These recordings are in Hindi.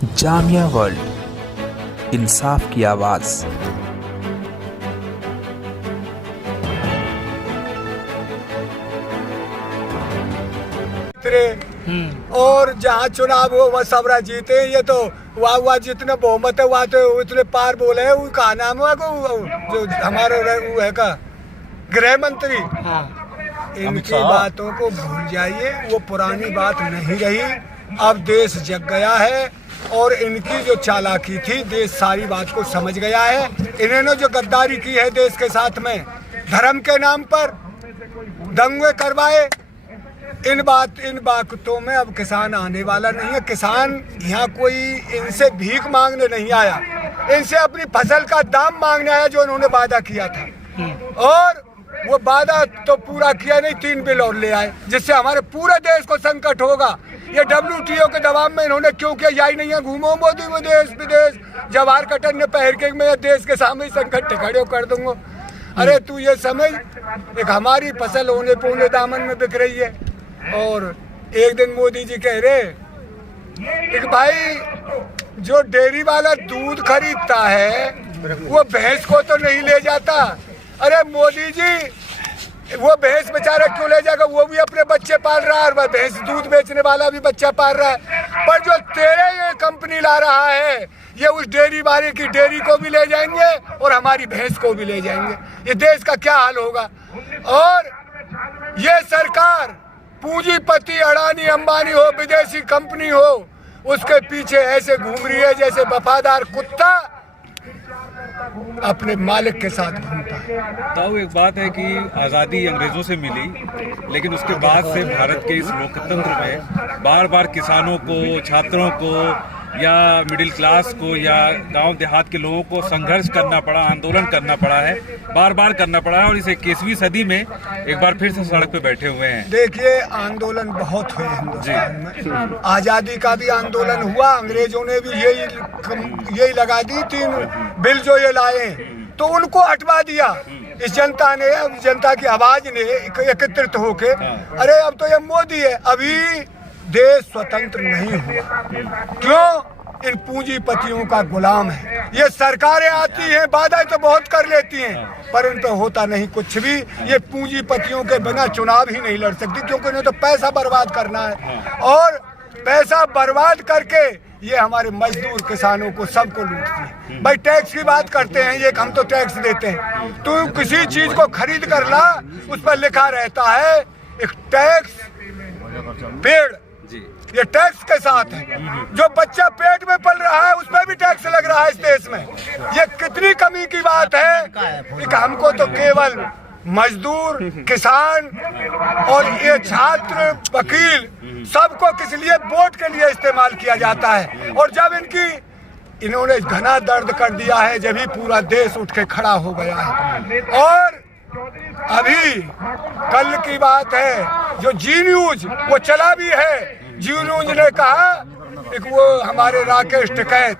जामिया वर्ल्ड, इंसाफ की आवाज़। और जहाँ चुनाव हो वह सब जीते। ये तो वहाँ जितने बहुमत है वहाँ तो उतने पार बोले है। वो कहा नाम हुआ जो हमारे वो है का गृह मंत्री। इनकी बातों को भूल जाइए, वो पुरानी बात नहीं रही। अब देश जग गया है और इनकी जो चालाकी थी, देश सारी बात को समझ गया है। इन्होंने जो गद्दारी की है देश के साथ में, धर्म के नाम पर दंगे करवाए, इन बातों में अब किसान आने वाला नहीं है। किसान यहाँ कोई इनसे भीख मांगने नहीं आया, इनसे अपनी फसल का दाम मांगने आया जो उन्होंने वादा किया था। और वो वादा तो पूरा किया नहीं, 3 बिल और ले आए जिससे हमारे पूरे देश को संकट होगा। ये WTO के दबाव में इन्होंने क्यों किया, यही नहीं है। घूमो मोदी में देश विदेश, जवाहर कटन ने पहर के मैं देश के सामने संकट खड़े कर दूंगा। अरे तू ये समझ, एक हमारी फसल होने पौने दामन में बिक रही है। और एक दिन मोदी जी कह रहे एक भाई जो डेयरी वाला दूध खरीदता है वो भैंस को तो नहीं ले जाता। अरे मोदी जी, वो भैंस बेचारा क्यों ले जाएगा, वो भी अपने बच्चे पाल रहा है और भैंस दूध बेचने वाला भी बच्चा पाल रहा है। पर जो तेरे ये कंपनी ला रहा है, ये उस डेयरी वाले की डेयरी को भी ले जाएंगे और हमारी भैंस को भी ले जाएंगे। ये देश का क्या हाल होगा। और ये सरकार पूंजीपति अडानी अंबानी हो, विदेशी कंपनी हो, उसके पीछे ऐसे घूम रही है जैसे वफादार कुत्ता अपने मालिक के साथ घूमता है। तो एक बात है कि आज़ादी अंग्रेज़ों से मिली, लेकिन उसके बाद से भारत के इस लोकतंत्र में बार बार किसानों को, छात्रों को या मिडिल क्लास को या गांव देहात के लोगों को संघर्ष करना पड़ा, आंदोलन करना पड़ा है, बार बार करना पड़ा है। और इस 21वीं सदी में एक बार फिर से सड़क पे बैठे हुए हैं। देखिए, आंदोलन बहुत हुए हिंदुस्तान में। आज़ादी का भी आंदोलन हुआ, अंग्रेजों ने भी यही लगा दी। 3 बिल जो ये लाए तो उनको हटवा दिया इस जनता ने, जनता की आवाज ने एकत्रित होके। अरे अब तो ये मोदी है, अभी देश स्वतंत्र नहीं हुआ। क्यों? इन पूंजीपतियों का गुलाम है। ये सरकारें आती हैं, वादा तो बहुत कर लेती हैं, पर इन पे होता नहीं कुछ भी। ये पूंजीपतियों के बिना चुनाव ही नहीं लड़ सकती, क्योंकि इन्हें तो पैसा बर्बाद करना है। और पैसा बर्बाद करके ये हमारे मजदूर किसानों को सबको लूटती है। भाई टैक्स की बात करते हैं, ये हम तो टैक्स देते हैं। तू किसी चीज को खरीद कर ला, उस पर लिखा रहता है एक टैक्स पेड़। ये टैक्स के साथ है। जो बच्चा पेट में पल रहा है उस पर भी टैक्स लग रहा है इस देश में। ये कितनी कमी की बात है कि हमको तो केवल मजदूर, किसान और ये छात्र, वकील, सबको किस लिए वोट के लिए इस्तेमाल किया जाता है। और जब इन्होंने घना दर्द कर दिया है, जब ही पूरा देश उठ के खड़ा हो गया है। और अभी कल की बात है, जो जी न्यूज वो चला भी है। जी न्यूज ने कहा कि वो हमारे राकेश टिकैत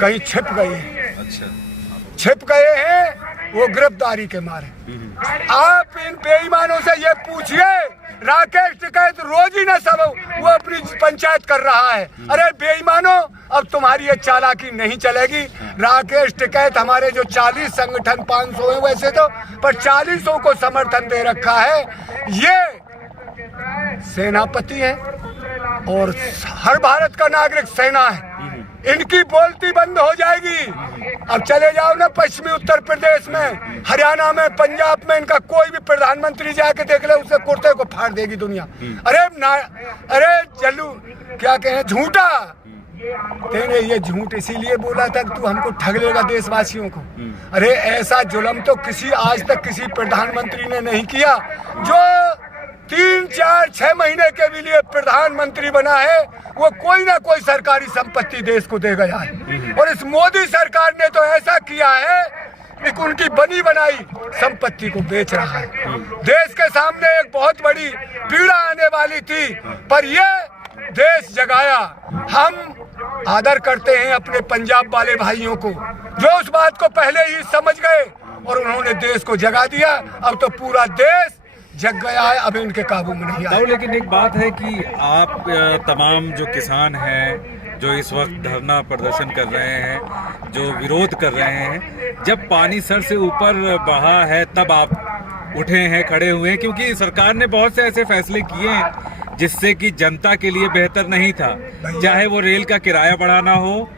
कहीं छिप गए हैं। अच्छा, छिप गए हैं वो गिरफ्तारी के मारे। आप इन बेईमानों से ये पूछिए, राकेश टिकैत रोज ही न सब वो अपनी पंचायत कर रहा है। अरे बेईमानों, अब तुम्हारी ये चालाकी नहीं चलेगी। राकेश टिकैत हमारे जो 40 संगठन, 500 है वैसे तो, पर 40 को समर्थन दे रखा है। ये सेनापति है और हर भारत का नागरिक सेना है। इनकी बोलती बंद हो जाएगी। अब चले जाओ ना पश्चिमी उत्तर प्रदेश में, हरियाणा में, पंजाब में, इनका कोई भी प्रधानमंत्री जाके देख ले, उससे कुर्ते को फाड़ देगी दुनिया। अरे चलू क्या कहें, झूठा। तेने ये झूठ इसीलिए बोला था कि तू हमको ठग लेगा देशवासियों को। अरे ऐसा जुल्म तो आज तक किसी प्रधानमंत्री ने नहीं किया। जो 3, 4, 6 महीने के लिए प्रधानमंत्री बना है, वो कोई ना कोई सरकारी संपत्ति देश को दे गया है। और इस मोदी सरकार ने तो ऐसा किया है कि उनकी बनी बनाई संपत्ति को बेच रहा है। देश के सामने एक बहुत बड़ी पीड़ा आने वाली थी, पर ये देश जगाया। हम आदर करते हैं अपने पंजाब वाले भाइयों को, जो उस बात को पहले ही समझ गए और उन्होंने देश को जगा दिया। अब तो पूरा देश जग गया है, अब इनके काबू में नहीं आया। लेकिन एक बात है कि आप तमाम जो किसान हैं जो इस वक्त धरना प्रदर्शन कर रहे हैं, जो विरोध कर रहे हैं, जब पानी सर से ऊपर बढ़ा है तब आप उठे हैं, खड़े हुए हैं, क्योंकि सरकार ने बहुत से ऐसे फैसले किए हैं जिससे कि जनता के लिए बेहतर नहीं था। चाहे वो रेल का किराया बढ़ाना हो,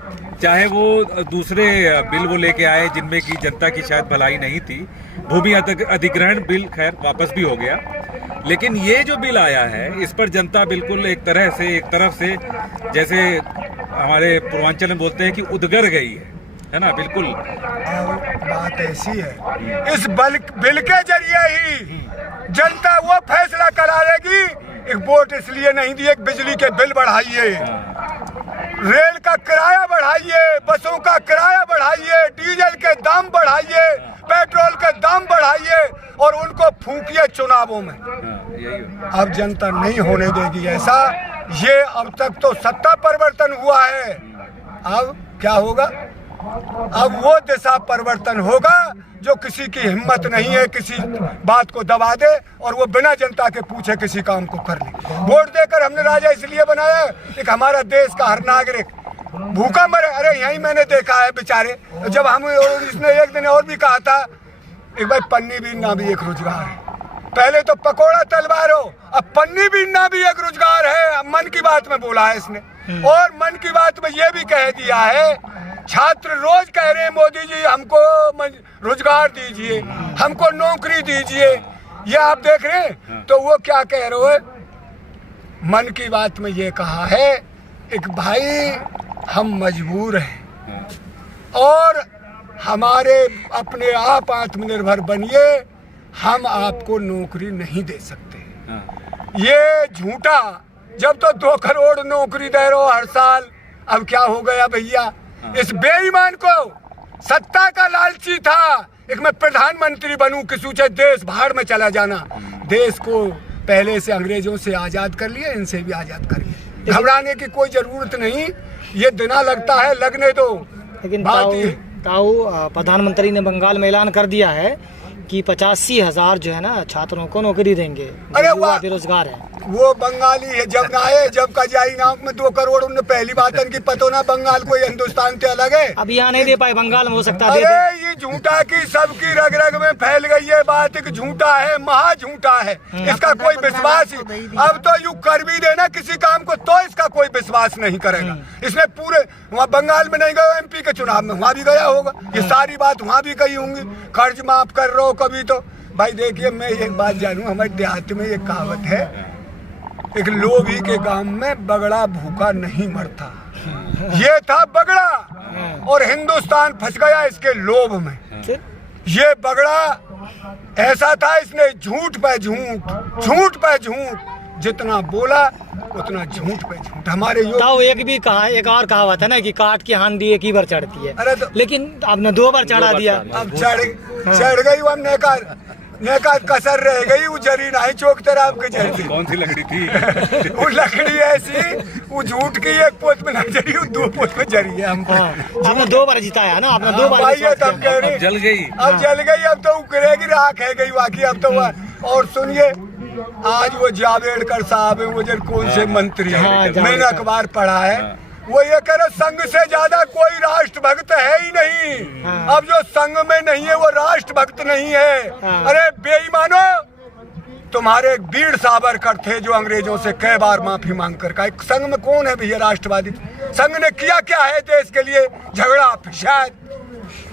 चाहे वो दूसरे बिल वो लेके आए जिनमें की जनता की शायद भलाई नहीं थी। भूमि अधिग्रहण बिल खैर वापस भी हो गया, लेकिन ये जो बिल आया है इस पर जनता बिल्कुल एक तरफ से जैसे हमारे पूर्वांचल में बोलते हैं कि उदगर गई है ना। बिल्कुल बात ऐसी है, इस बिल के जरिए ही जनता वो फैसला करा लेगी। एक वोट इसलिए नहीं दिए, बिजली के बिल बढ़ाइए, रेल का किराया बढ़ाइए, बसों का किराया बढ़ाइए, डीजल के दाम बढ़ाइए, पेट्रोल के दाम बढ़ाइए और उनको फूंकिए चुनावों में। अब जनता नहीं होने देगी ऐसा। ये अब तक तो सत्ता परिवर्तन हुआ है, अब क्या होगा? अब वो दिशा परिवर्तन होगा जो किसी की हिम्मत नहीं है किसी बात को दबा दे और वो बिना जनता के पूछे किसी काम को कर ले। वोट देकर हमने राजा इसलिए बनाया एक हमारा देश का हर नागरिक भूखा मरे। अरे यही मैंने देखा है बेचारे, जब हम इसने एक दिन और भी कहा था, एक भाई पन्नी बीनना भी एक रोजगार है। पहले तो पकोड़ा तलवार हो, अब पन्नी बीनना भी एक रोजगार है। मन की बात में बोला है इसने, और मन की बात में ये भी कह दिया है, छात्र रोज कह रहे हैं मोदी जी हमको रोजगार दीजिए, हमको नौकरी दीजिए। ये आप देख रहे हैं, तो वो क्या कह रहे हो? मन की बात में ये कहा है एक भाई हम मजबूर हैं और हमारे अपने आप आत्मनिर्भर बनिए, हम आपको नौकरी नहीं दे सकते। ये झूठा, जब तो 2 करोड़ नौकरी दे रहे हो हर साल, अब क्या हो गया भैया? इस बेईमान को सत्ता का लालची था, एक मैं प्रधानमंत्री बनूं कि सोचे देश बाहर में चला जाना। देश को पहले से अंग्रेजों से आजाद कर लिए, इनसे भी आजाद करिए, घबराने की कोई जरूरत नहीं। ये दिना लगता है, लगने दो। लेकिन ताऊ प्रधानमंत्री ने बंगाल में ऐलान कर दिया है कि 85,000 जो है ना छात्रों को नौकरी देंगे। अरे वो बेरोजगार है, वो बंगाली है। जब ना आए, जब का जाई नाम में 2 करोड़ उन्हें पहली बात इनकी पतो ना, बंगाल को हिंदुस्तान से अलग है। अब यहाँ नहीं दे पाए, बंगाल में हो सकता है। अरे ये झूठा की सबकी रग रग में फैल गई है बात, एक झूठा है, महा झूठा है, इसका कोई विश्वास ही। अब तो यू कर भी देना किसी काम को तो इसका कोई विश्वास नहीं करेगा। इसने पूरे वहाँ बंगाल में नहीं गया, MP के चुनाव में वहाँ भी गया होगा, ये सारी बात वहाँ भी कही होंगी। कर्ज माफ कर रहे हो कभी तो भाई। देखिए मैं एक बात जानूं, हमारे देहात में एक कहावत है, एक लोभी के गांव में बगड़ा भूखा नहीं मरता। ये था बगड़ा और हिंदुस्तान फंस गया इसके लोभ में। ये बगड़ा ऐसा था, इसने झूठ पे झूठ, जितना बोला उतना झूठ पे झूठ। हमारे एक और कहावत है ना कि काट की हांडी एक ही बार चढ़ती है। अरे तो लेकिन आपने 2 बार चढ़ा दिया, अब चढ़ गई। हम नेका कसर रह गई, वो जरी नहीं चौक तेरा आपके जरी। कौन सी लकड़ी थी? वो लकड़ी ऐसी, वो झूठ की एक पोत में नहीं जरी, वो 2 पोत में जरी है हमको। आपने 2 बार जिताया ना, आपने 2 बार तब कह रही जल गई, अब जल गई, अब तो उकरेगी, राख है गई बाकी अब तो। और सुनिए, आज वो जावेडकर साहब है, वो जन कौन से मंत्री है, मैंने अखबार पढ़ा है, वो ये कह रहे संघ से ज्यादा कोई राष्ट्रभक्त है ही नहीं। अब जो संघ में नहीं है वो राष्ट्रभक्त नहीं है। अरे बेईमानो, तुम्हारे एक वीर सावरकर थे जो अंग्रेजों से कई बार माफी मांग कर कहा, संघ में कौन है भैया राष्ट्रवादी? संघ ने किया क्या है देश के लिए? झगड़ा फिसाद।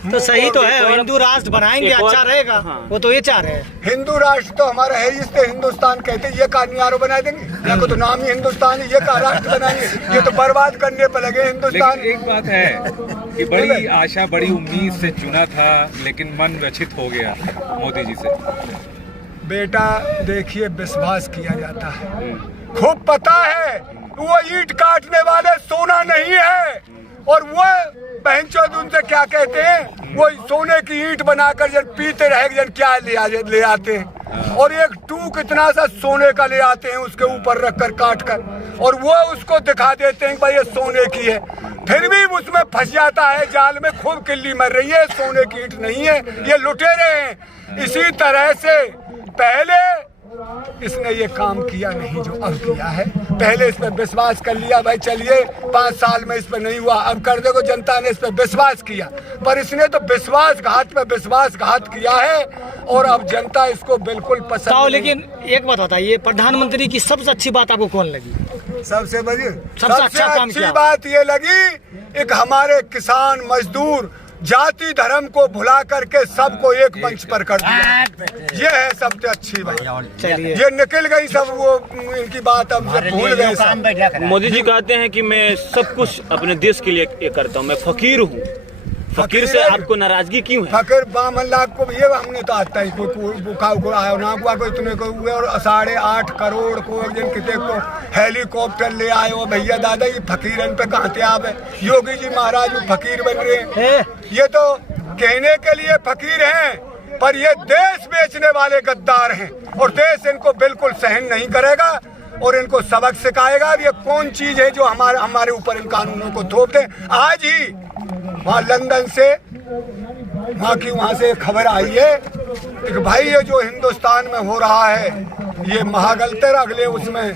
तो सही तो है, हिंदू राष्ट्र बनाएंगे, अच्छा रहेगा। वो तो ये चाह रहे हैं। हिंदू राष्ट्र तो हमारा है, इससे हिंदुस्तान कहते हैं। ये कहानियारो बना देंगे, या को तो नाम ही हिंदुस्तान है, ये का राष्ट्र बनाएंगे? ये तो बर्बाद करने पर लगे हिंदुस्तान। एक बात है कि बड़ी आशा बड़ी उम्मीद से चुना था, लेकिन मन व्यथित हो गया मोदी जी से। बेटा देखिए, विश्वास किया जाता है, खूब पता है वो ईंट काटने वाले सोना नहीं है, और वो बहनचोद उनसे क्या कहते हैं, वो सोने की ईंट बनाकर जब पीते रहे जन क्या ले आते हैं, और एक टूक इतना सा सोने का ले आते हैं, उसके ऊपर रखकर काट कर, और वो उसको दिखा देते हैं भाई ये सोने की है। फिर भी उसमें फंस जाता है जाल में, खूब किल्ली मर रही है, सोने की ईंट नहीं है, ये लुटेरे हैं। इसी तरह से पहले इसने ये काम किया नहीं जो अब किया है। पहले इस पर विश्वास कर लिया, भाई चलिए 5 साल में इस पर नहीं हुआ, अब कर देखो जनता ने इस पर विश्वास किया, पर इसने तो विश्वासघात पे विश्वासघात किया है और अब जनता इसको बिल्कुल पसंद नहीं। लेकिन एक बात बताइए, प्रधानमंत्री की सबसे अच्छी बात आपको कौन लगी? सबसे बड़ी सबसे अच्छा काम अच्छी किया। बात ये लगी, एक हमारे किसान मजदूर जाति धर्म को भुला करके सबको एक मंच पर कर दिया, ये है सबसे अच्छी बात। चलिए, ये निकल गई सब वो इनकी बात, अब सब भूल गए सब। मोदी जी कहते हैं कि मैं सब कुछ अपने देश के लिए ये करता हूँ, मैं फकीर हूँ। फकीर से आपको नाराजगी क्यों है? फकीर 52 लाख को ये हमने तो आता है कोई आया ना हुआ कोई इतने को हुए, और 8.5 करोड़ को एक दिन कितने को हेलीकॉप्टर ले आए हो भैया दादा, ये फकीरन पे कहाँ थे आप? योगी जी महाराज फकीर बन रहे हैं, ये तो कहने के लिए फकीर हैं, पर ये देश बेचने वाले गद्दार हैं और देश इनको बिल्कुल सहन नहीं करेगा और इनको सबक सिखाएगा। ये कौन चीज है जो हमारे ऊपर इन कानूनों को थोप दे। आज ही वहाँ लंदन से वहाँ से खबर आई है कि भाई ये जो हिंदुस्तान में हो रहा है ये महागलतर, अगले उसमें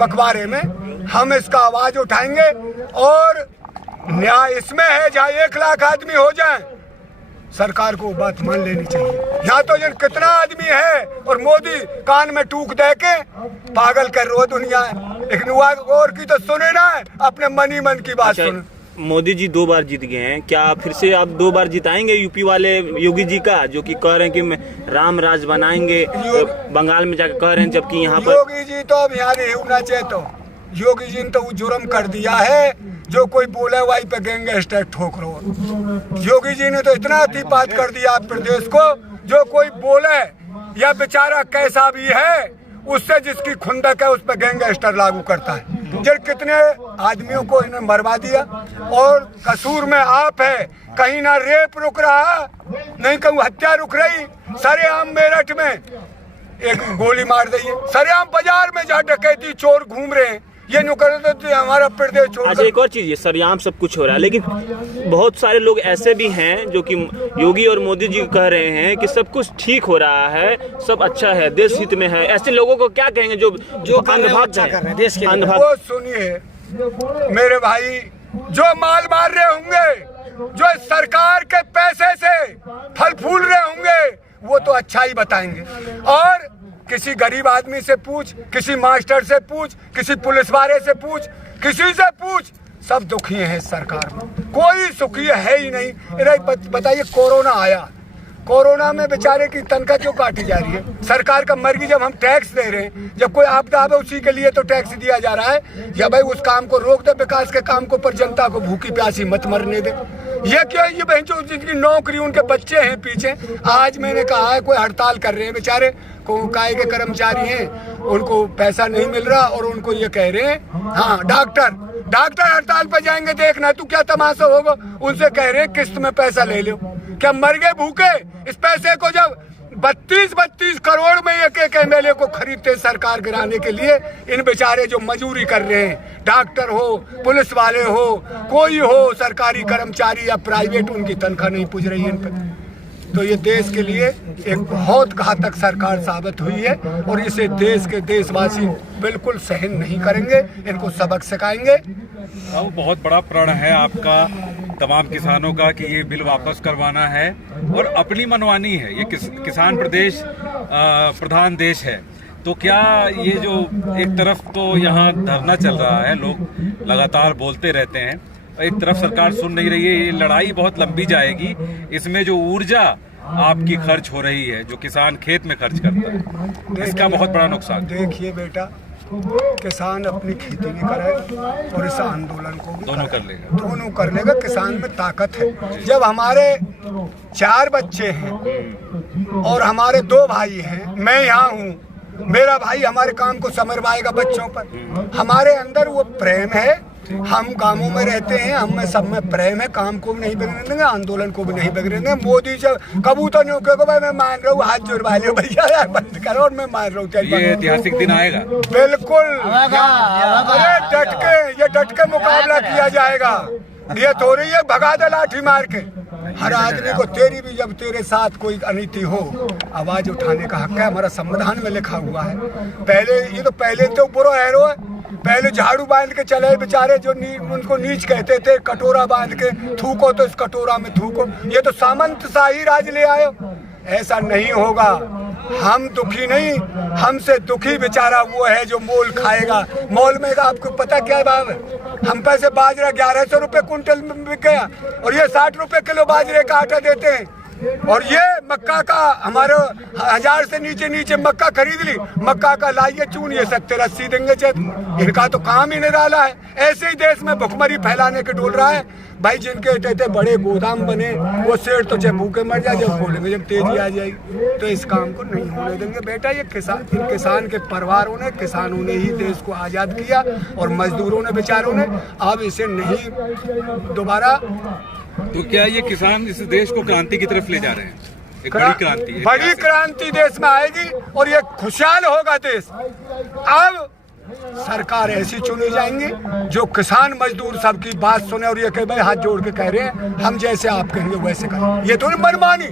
पखवाड़े में हम इसका आवाज उठाएंगे और न्याय इसमें है जहाँ 1 लाख आदमी हो जाए, सरकार को बात मान लेनी चाहिए। यहाँ तो जिन कितना आदमी है और मोदी कान में टूक दे के पागल कर रो दुनिया है, लेकिन और की तो सुने ना, अपने मन ही मन की बात सुने। मोदी जी 2 बार जीत गए हैं, क्या फिर से आप 2 बार जिताएंगे यूपी वाले योगी जी का, जो कि कह रहे हैं कि मैं राम राज बनाएंगे, बंगाल में जाकर कह रहे हैं, जबकि यहाँ पर योगी जी तो अब यहाँ नहीं होना चाहिए। तो योगी जी ने तो जुर्म कर दिया है, जो कोई बोले वही पे गैंगस्टर ठोक रो। योगी जी ने तो इतना अतिपात कर दिया प्रदेश को, जो कोई बोले या बेचारा कैसा भी है उससे जिसकी खुंदक है उस पर गैंगस्टर लागू करता है। जब कितने आदमियों को इन्हें मरवा दिया और कसूर में आप है, कहीं ना रेप रुक रहा, नहीं कहूँ हत्या रुक रही, सरेआम मेरठ में एक गोली मार दी है, सरेआम बाजार में जहाँ डकैती चोर घूम रहे हैं, ये नुकर तो हमारा प्रदेश छोड़। अच्छा, एक और चीज, ये सरेआम सब कुछ हो रहा है, लेकिन बहुत सारे लोग ऐसे भी हैं जो कि योगी और मोदी जी कह रहे हैं कि सब कुछ ठीक हो रहा है, सब अच्छा है, देश हित में है। ऐसे लोगों को क्या कहेंगे जो अंधभक्त कर रहे हैं देश के लिए? वो सुनिए मेरे भाई, जो माल मार रहे होंगे, जो सरकार के पैसे से फल फूल रहे होंगे, वो तो अच्छा ही बताएंगे। और किसी गरीब आदमी से पूछ, किसी मास्टर से पूछ, किसी पुलिस वाले से पूछ, किसी से पूछ, सब दुखी हैं इस सरकार में, कोई सुखी है ही नहीं। बताइए कोरोना आया, कोरोना में बेचारे की तनख्वाह क्यों काटी जा रही है? सरकार का मर्जी, जब हम टैक्स दे रहे हैं, जब कोई आपदा है उसी के लिए तो टैक्स दिया जा रहा है, या भाई उस काम को रोक दे, विकास के काम को, पर जनता को भूखी प्यासी मत मरने दे। ये क्यों? ये बहन जो जिनकी नौकरी, उनके बच्चे हैं पीछे, आज मैंने कहा है कोई हड़ताल कर रहे हैं बेचारे, काय के कर्मचारी हैं, उनको पैसा नहीं मिल रहा और उनको ये कह रहे हैं, हाँ डॉक्टर हड़ताल पर जाएंगे, देखना तू क्या तमाशा होगा, उनसे कह रहे हैं किस्त में पैसा ले लो, क्या मर गए भूखे? इस पैसे को जब 32 करोड़ में एक MLA को खरीदते सरकार गिराने के लिए, इन बेचारे जो मजदूरी कर रहे हैं, डॉक्टर हो, पुलिस वाले हो, कोई हो, सरकारी कर्मचारी या प्राइवेट, उनकी तनख्वाह नहीं पूछ रही है इन पर। तो ये देश के लिए एक बहुत घातक सरकार साबित हुई है और इसे देश के देशवासी बिल्कुल सहन नहीं करेंगे, इनको सबक सिखाएंगे। अब बहुत बड़ा प्रण है आपका, तमाम किसानों का, कि ये बिल वापस करवाना है और अपनी मनमानी है। ये किसान प्रदेश प्रधान देश है, तो क्या ये जो एक तरफ तो यहाँ धरना चल रहा है, लोग लगातार बोलते रहते हैं, एक तरफ सरकार सुन नहीं रही है, ये लड़ाई बहुत लंबी जाएगी। इसमें जो ऊर्जा आपकी खर्च हो रही है, जो किसान खेत में खर्च करता है, इसका बहुत बड़ा नुकसान। देखिए बेटा, किसान अपनी खेती भी करेगा और इस आंदोलन को भी दोनों कर लेगा। किसान में ताकत है। जब हमारे 4 बच्चे हैं और हमारे 2 भाई हैं, मैं यहाँ हूँ, मेरा भाई हमारे काम को समरवाएगा बच्चों पर, हमारे अंदर वो प्रेम है। हम गांवों में रहते हैं, हम में सब में प्रेम है, काम को भी नहीं बिगड़ने देंगे, आंदोलन को भी नहीं बिगड़ने देंगे। मोदी जब कबूतर नहीं को भाई मैं मान रहा हूँ, हाथ जुड़वा लो भैया, बंद करो, और मैं मान रहा हूँ। ये ऐतिहासिक दिन आएगा, बिल्कुल। अरे डट के मुकाबला किया जाएगा। ये थोड़ी है भगा दे लाठी मार के, हर आदमी को, तेरी भी जब तेरे साथ कोई अनिति हो, आवाज उठाने का हक है, हमारा संविधान में लिखा हुआ है। पहले ये तो पहले तो बुरा हैरो है, पहले झाड़ू बांध के चले बेचारे, जो उनको नीच कहते थे, कटोरा बांध के थूको तो इस कटोरा में थूको। ये तो सामंतशाही राज ले आयो, ऐसा नहीं होगा। हम दुखी नहीं, हमसे दुखी बेचारा वो है जो मोल खाएगा। मोल में आपको पता क्या भाव है? हम पैसे बाजरा 1100 रुपये कुंटल में बिक गया, और ये 60 रुपये किलो बाजरे का आटा देते हैं। और ये मक्का का हमारे 1000 से नीचे मक्का खरीद ली, मक्का का लाइए चूनिए 70-80 देंगे चेत। इनका तो काम ही निराला है। ऐसे ही देश में भुखमरी फैलाने के डोल रहा है भाई। जिनके इतने बड़े गोदाम बने, वो सेठ तो चाहे भूखे मर जाए, जब खोलेंगे जब तेजी आ जाएगी। तो इस काम को नहीं होने देंगे बेटा। ये किसान के परिवारों ने, किसानों ने ही देश को आज़ाद किया, और मजदूरों ने, बेचारों ने। अब इसे नहीं दोबारा। तो क्या ये किसान इस देश को क्रांति की तरफ ले जा रहे हैं? एक बड़ी क्रांति, बड़ी क्रांति देश में आएगी, और ये खुशहाल होगा देश। अब सरकार ऐसी चुनी जाएंगी जो किसान मजदूर सबकी बात सुने, और ये कहे भाई हाथ जोड़ के कह रहे हैं हम जैसे आप कहेंगे वैसे करें। ये तो मनमानी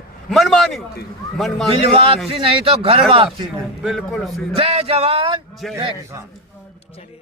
बिल वापसी नहीं तो घर वापसी। बिल्कुल। जय जवान जय किसान। चलिए।